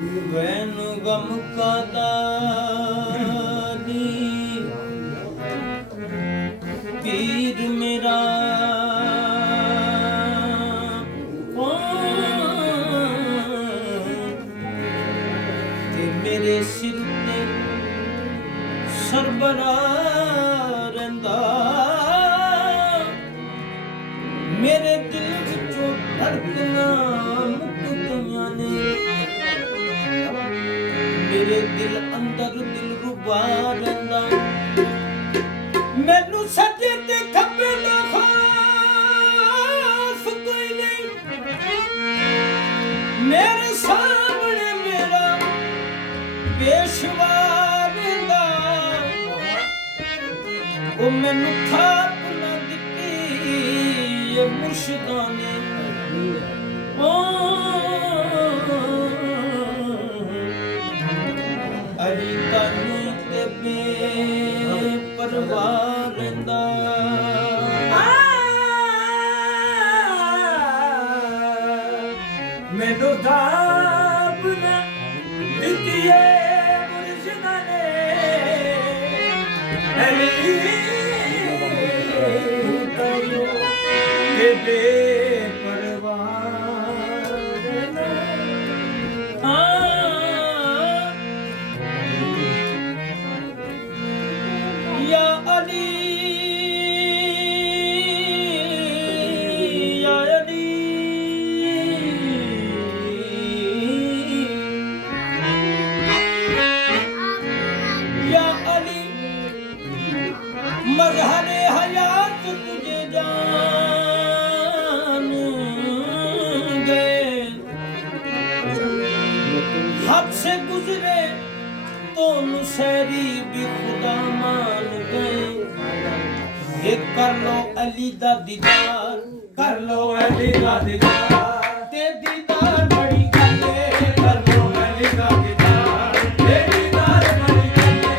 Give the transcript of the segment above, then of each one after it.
van गम का दानी पीर मेरा ते मेरे सिर ते सरबरा रंदा मेरे दिल विचों धड़कना मुक गईयां ने मेरे दिल अंदर दिल रुबा रंदा मैनू सज्जे ते खब्बे दा खास कोई नहीं मेरे सामने मेरा पेशवा रंदा ओ मैनू थाप ना दित्ती ये मुर्शिदा ने ओ अली तनु ते बेपरवाह रंदा मैनू थाप ना दित्ती है मुर्शिदा ने अली तनु ते बेपरवाह रंदा या अली या अली या अली मजहरे हयात तुझे जान गए हद से गुजरे तो मुसैरी भी खुदा मान गए ये कर लो अली दा दीदार कर लो अली दा दीदार ते दीदार बड़ी गल है कर लो अली दा दीदार ते दीदार बड़ी गल है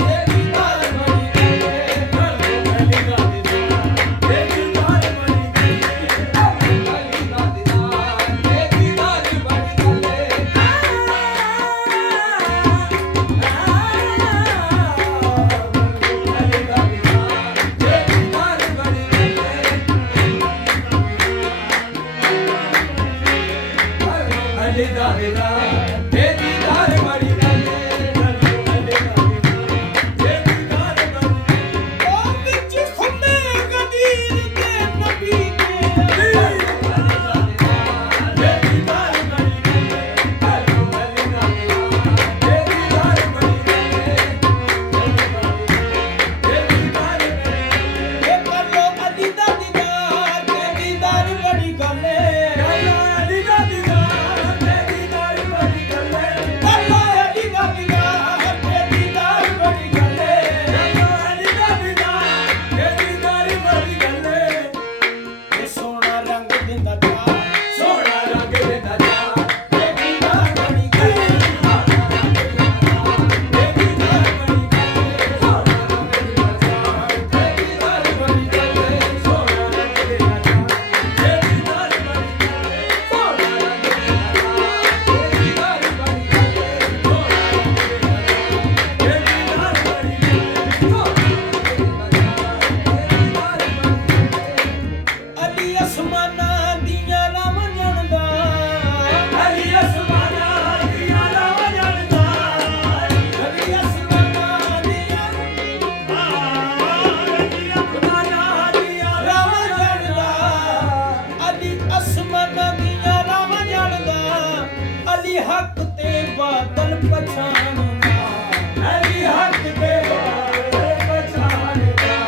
ते दीदार बड़ी गल है कर लो अली दा दीदार ते दीदार बड़ी गल है अली दा दीदार ते दीदार बड़ी गल है अली दा दीदार ते दीदार बड़ी गल है अली दा दीदार ते दीदार बड़ी गल है कर लो अली दा दीदार ते दीदार बड़ी ओ विच खुमे गदीर ते नबी के ये कर लो अली दा दीदार ते दीदार बड़ी गल है कर लो अली दा दीदार ते दीदार बड़ी गल है ये सोना रंग दिंदा प्यार सोना रंग देता जा ते दीदार बड़ी गल है ते दीदार बड़ी गल है सोना रंग देता जा ते दीदार बड़ी गल है सोना रंग देता जा ते दीदार बड़ी गल है सोना रंग देता जा ते दीदार बड़ी गल है सोना रंग देता जा ते दीदार बड़ी गल है सोना रंग अली असमाना दियां राम जनदा अली असमाना दिया लावा जानदा अली असमाना दियां अली असमाना दिया राम जनदा अली असमाना दियां राम जनदा अली हक ते बातल पछाणदा अली हक दे बारे पछाणदा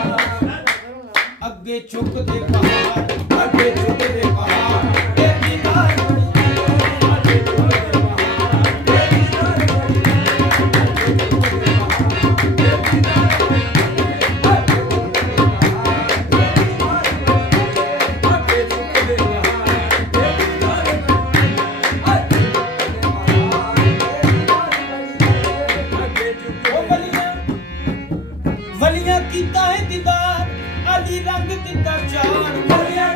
अगे झुकदे पहाड़ अगे झुकदे पहाड़ ते दीदार बड़ी गल है अगे झुकदे पहाड़ ते दीदार बड़ी गल है अगे झुकदे पहाड़ ते दीदार बड़ी गल है अगे झुकदे पहाड़ ते दीदार बड़ी गल है अगे झुकदे पहाड़ ते दीदार बड़ी गल है अगे झुकदे पहाड़ ते दीदार बड़ी गल है अगे झुकदे ओ वलियां वलियां कीता है दीदार अली रंग दिता चार वलियां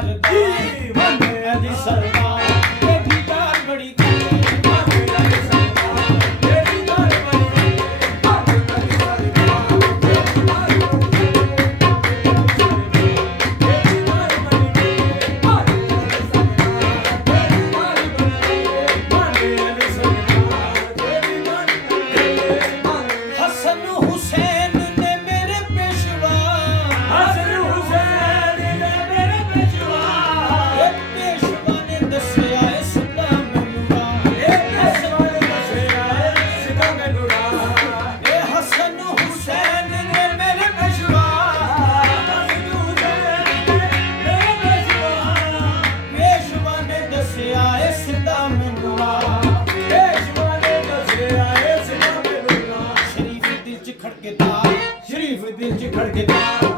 सरदार अली सरदार ये दीदार बड़ी करे हसन हुसैन ने मेरे पेशवा ये पेशवा ने दसिया इस्लाम नूरा ये हसन हुसैन ने मेरे पेशवा पेशवा ने दसिया इस्लाम नूरा शरीफ दिल च खड़केदा